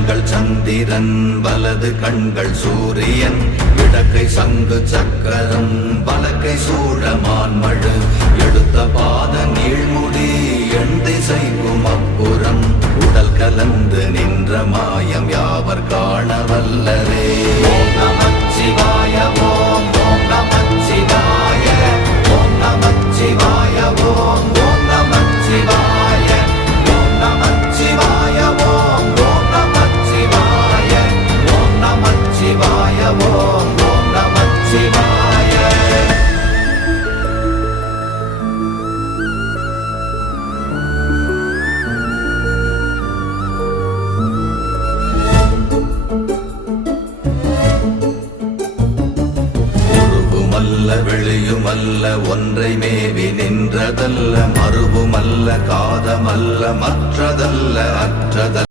கண்கள் சந்திரன் வலது கண்கள் சூரியன் இடக்கை சங்கு சக்கரம் வலக்கை சூழமான்மழு எடுத்த பாத நீழ்முடி எண் திசைக்கும் அப்புறம் உடல் கலந்து நின்ற மாயம் யாவர் காண வல்லரே. ஓம் நமச்சிவாய ஓம் ஓம் நமச்சிவாய ஓம் நமச்சிவாய ஓம் ஓம் நமச்சிவாய ஓம் நமச்சிவாய ஓம் ஓம் நமச்சிவாய ஓம் நமச்சிவாய ஓம் ஓம் நமச்சிவாய. வெளியுமல்ல ஒன்றை மேவி நின்றதல்ல மறுவுமல்ல காதமல்ல மற்றதல்ல அற்றதல்ல